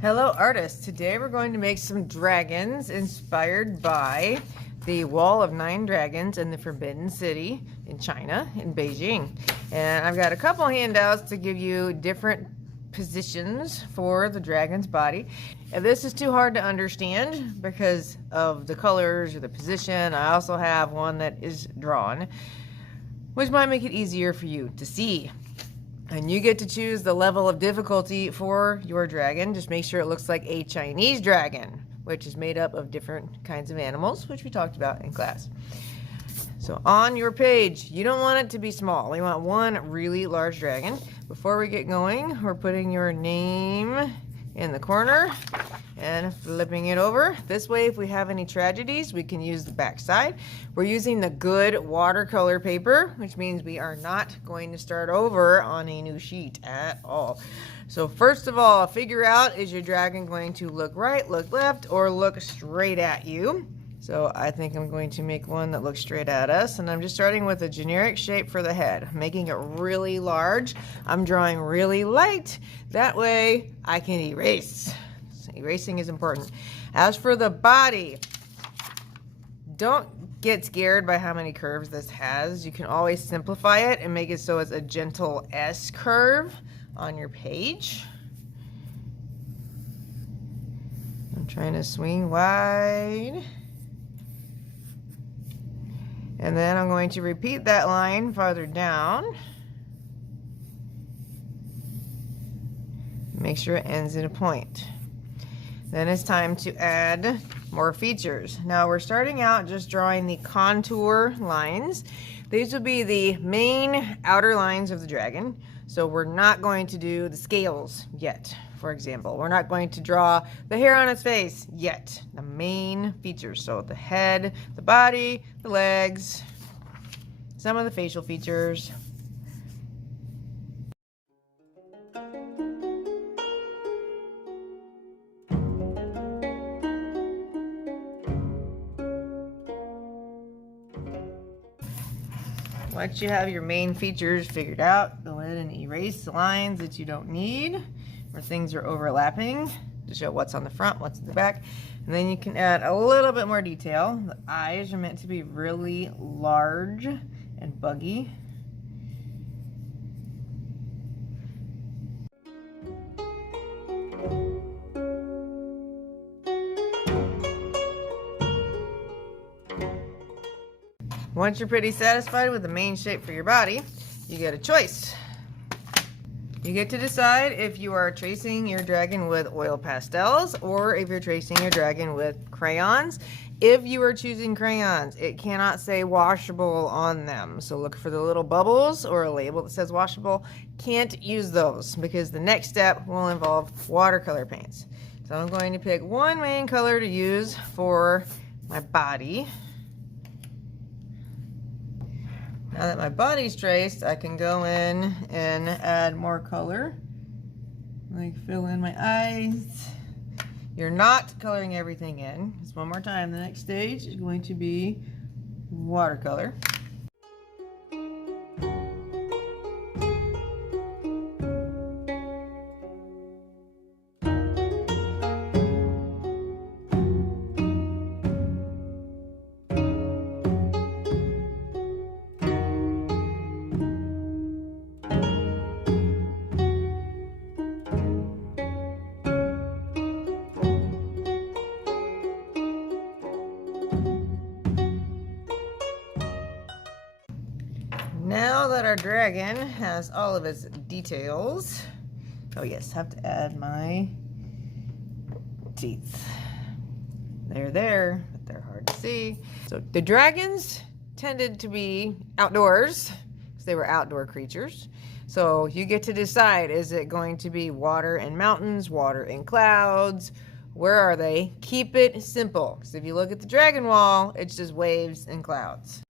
Hello artists, today we're going to make some dragons inspired by the Wall of Nine Dragons in the Forbidden City in China, in Beijing. And I've got a couple handouts to give you different positions for the dragon's body. If this is too hard to understand because of the colors or the position, I also have one that is drawn, which might make it easier for you to see. And you get to choose the level of difficulty for your dragon. Just make sure it looks like a Chinese dragon, which is made up of different kinds of animals, which we talked about in class. So on your page, you don't want it to be small. You want one really large dragon. Before we get going, we're putting your name in the corner and flipping it over. This way, if we have any tragedies, we can use the back side. We're using the good watercolor paper, which means we are not going to start over on a new sheet at all. So first of all, figure out, is your dragon going to look right, look left, or look straight at you? So I think I'm going to make one that looks straight at us, and I'm just starting with a generic shape for the head, making it really large. I'm drawing really light. That way I can erase. So erasing is important. As for the body, don't get scared by how many curves this has. You can always simplify it and make it so it's a gentle S curve on your page. I'm trying to swing wide. And then I'm going to repeat that line farther down. Make sure it ends in a point. Then it's time to add more features. Now we're starting out just drawing the contour lines. These will be the main outer lines of the dragon. So we're not going to do the scales yet. For example, we're not going to draw the hair on its face yet. The main features, so the head, the body, the legs, some of the facial features. Once you have your main features figured out, go in and erase the lines that you don't need, where things are overlapping, to show what's on the front, what's in the back. And then you can add a little bit more detail. The eyes are meant to be really large and buggy. Once you're pretty satisfied with the main shape for your body, you get a choice. You get to decide if you are tracing your dragon with oil pastels or if you're tracing your dragon with crayons. If you are choosing crayons, it cannot say washable on them. So look for the little bubbles or a label that says washable. Can't use those because the next step will involve watercolor paints. So I'm going to pick one main color to use for my body. Now that my body's traced, I can go in and add more color. Like fill in my eyes. You're not coloring everything in. Just one more time. The next stage is going to be watercolor. Now that our dragon has all of its details, oh yes, have to add my teeth. They're there, but they're hard to see. So the dragons tended to be outdoors because they were outdoor creatures. So you get to decide, is it going to be water and mountains, water and clouds? Where are they? Keep it simple. Because if you look at the dragon wall, it's just waves and clouds.